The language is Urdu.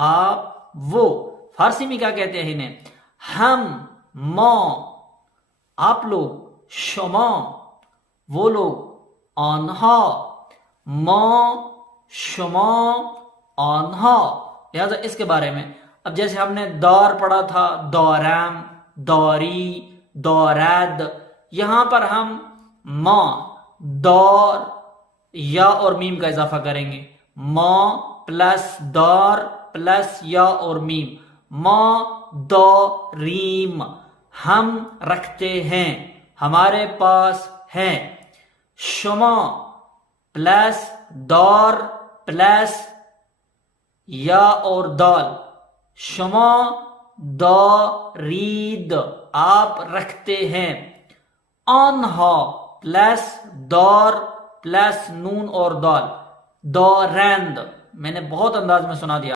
آپ وہ. فارسی میں کیا کہتے ہیں انہیں؟ ہم، ما، آپ لوگ، شما، وہ لوگ، آنها، ما، شما، آنها. لہذا اس کے بارے میں اب جیسے ہم نے دار پڑھا تھا، دارم، داری، دارد، یہاں پر ہم ما، دار، یا اور میم کا اضافہ کریں گے. ما پلس دار پلس یا اور میم. ما داریم، ہم رکھتے ہیں، ہمارے پاس ہے. شما پلس دار پلس یا اور دال، شما دارید، آپ رکھتے ہیں. آنہا پلس دار پلس نون اور دال، دارند. میں نے بہت انداز میں سنا دیا.